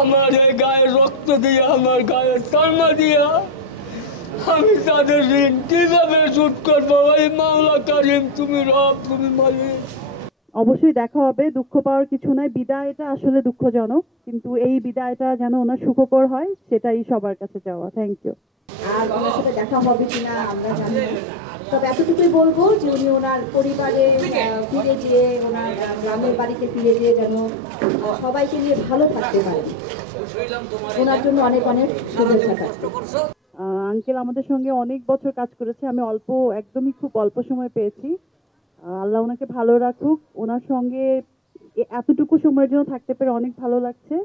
আমার এই গায়ে রক্ত দিয়ে, আমার গায়ে সালমা দিয়া আমি তাদের ঋণ কিভাবে শোধ করবো? এই মাওলা কারিম, তুমি রব, তুমি মালিক। অবশ্যই দেখা হবে, দুঃখ পাওয়ার কিছু নাই। বিদায়টা আসলে দুঃখজনক, কিন্তু এই বিদায়টা যেন ওনার সুখকর হয় সেটাই সবার কাছে চাওয়া। Thank you. আর ওনার সাথে দেখা হবে কিনা আমরা জানি না, তবে এতটুকুই বলবো যে উনি ওনার পরিবারে ফিরে গিয়ে, ওনার গ্রামের বাড়িতে ফিরে গিয়ে যেন সবাইকে নিয়ে ভালো থাকতে পারেন। ওনার জন্য অনেক অনেক শুভেচ্ছা থাকবে। আঙ্কেল আমাদের সঙ্গে অনেক বছর কাজ করেছে, আমি একদমই খুব অল্প সময় পেয়েছি। আল্লাহ ওনাকে ভালো রাখুক, ওনার সঙ্গে এতটুকু সময়ের জন্য থাকতে পেরে অনেক ভালো লাগছে।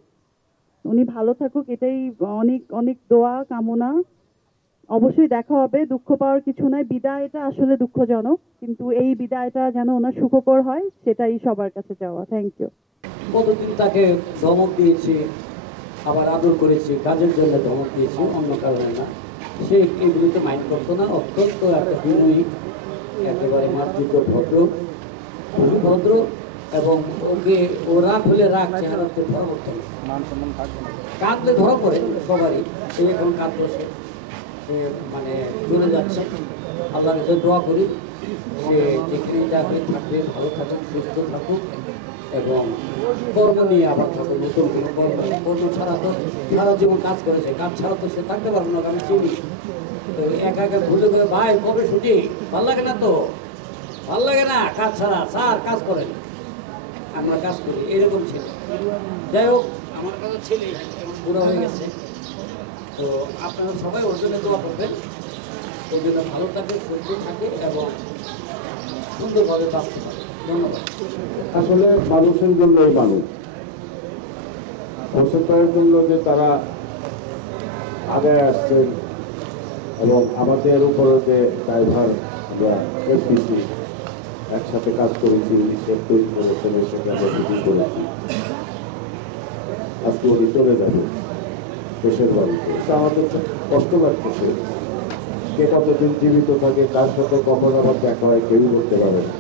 উনি ভালো থাকুক, এটাই অনেক অনেক দোয়া কামনা। অবশ্যই দেখা হবে, দুঃখ পাওয়ার কিছু নাই। বিদায়টা আসলে দুঃখজনক, কিন্তু এই বিদায়টা যেন ওনার সুখকর হয় সেটাই সবার কাছে চাওয়া। Thank you. কতদিন তাকে ধমক দিয়েছি, আবার আদর করেছি, কাজের জন্য ধমক দিয়েছি, অন্য কারণে না। সে এগুলিতে মাইন্ড করতো না। অত্যন্ত একটা বিনয়ী, একেবারে মাতৃত্ব ভদ্র, খুবই ভদ্র, এবং ওকে ও রাগ হলে রাগ চেহারাতে পরিবর্তন, কাঁদলে ধরা পড়ে সবারই। সে এখন কাঁদছে, সে মানে চলে যাচ্ছে। আল্লাহর কাছে দোয়া করি সে যেখানে চাকরি থাকবে ভালো থাকুক, সুস্থ থাকুক, এবং কর্ম নিয়ে আবার থাকুক। নতুন কোনো কর্ম ছাড়া তো সারা জীবন কাজ করেছে, কাজ ছাড়া তো সে থাকতে পারবো না। আমি চিনি তো একা একা ভুলে করে, ভাই কবে ছুটি, ভাল লাগে না তো, ভাল লাগে না কাজ ছাড়া, স্যার কাজ করেন, আমরা কাজ করি, এরকম ছিল। যাই হোক, আমার কাছে ছেলে এখন বুড়া হয়ে গেছে। তো আপনারা সবাই ওর জন্য দোয়া করবেন, ওর জন্য ভালো থাকে, সুস্থ থাকে এবং সুন্দরভাবে বাঁচতে পারে। ধন্যবাদ। আসলে মানুষের জন্য এই মানুষ, অসুস্থতার জন্য যে তারা আগে আসছেন, এবং আমাদের উপরে যে ড্রাইভার আমরা এসপিসি একসাথে কাজ করেছি, তৈরি করেছেন, এর সঙ্গে আমরা শুরু করেছি। আজকে উনি চলে যাবে দেশের বাড়িতে, তা আমাদের কষ্ট লাগতেছে। কে কতদিন জীবিত থাকে, কার সাথে কখন আবার দেখা হয় কেউই করতে পারে না।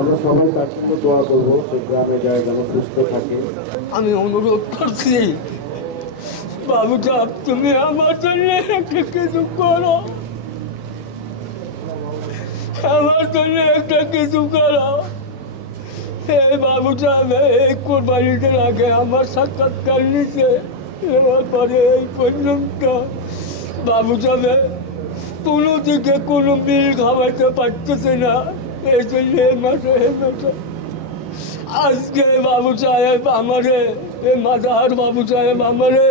আমরা সবাই তার জন্য দোয়া করবো, সে গ্রামে যায় যেন সুস্থ থাকে। আমি অনুরোধ করছি, বাবু সাহেব তুমি আমার জন্য একটা কিছু করো, আমার জন্য একটা কিছু করো। এই বাবু সাহেব এই কোরবানিতে আগে আমার সাক্ষাৎকার নিছে, এবার পরে এই পর্যন্ত বাবু সাহেব কোনো দিকে কোনো বিল খাওয়াইতে পারতেছে না। এই জন্য আজকে বাবু সাহেব আমারে, এই মাজার বাবু সাহেব আমারে,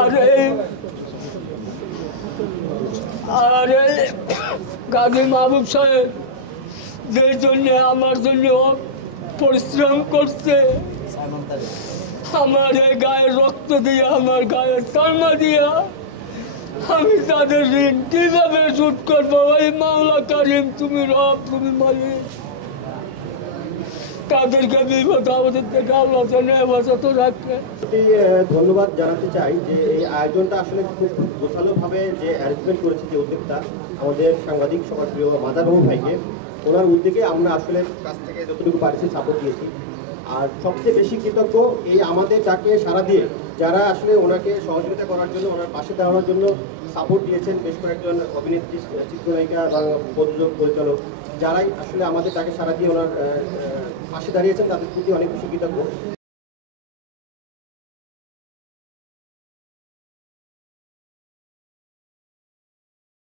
আর এই গাজী মাহবুব সাহেব যে জন্য আমার জন্য পরিশ্রম করছে, আমার এই গায়ে রক্ত দিয়ে, আমার গায়ে সালমা দিয়া আমি তাদের ঋণ কিভাবে শোধ করবো? এই মাওলা কারিম, তুমি রব, তুমি মালিক। তাদেরকে বিপদ আমাদের থেকে আল্লাহ যেন হেফাজত রাখবে। ধন্যবাদ জানাতে চাই যে এই আয়োজনটা আসলে খুব গোছালোভাবে যে অ্যারেঞ্জমেন্ট করেছে, যে উদ্যোগটা আমাদের সাংবাদিক সবার প্রিয় মাজার বাবু ভাইকে, ওনার উদ্যোগে আমরা আসলে কাছ থেকে যতটুকু পারছি সাপোর্ট দিয়েছি। আর সবচেয়ে বেশি কৃতজ্ঞ এই আমাদের ডাকে সাড়া দিয়ে যারা আসলে ওনাকে সহযোগিতা করার জন্য, ওনার পাশে দাঁড়ানোর জন্য সাপোর্ট দিয়েছেন, বেশ কয়েকজন অভিনেত্রী, চিত্রনায়িকা বা প্রযোজক, পরিচালক, যারাই আসলে আমাদের ডাকে সাড়া দিয়ে ওনার পাশে দাঁড়িয়েছেন, তাদের প্রতি অনেক বেশি কৃতজ্ঞ।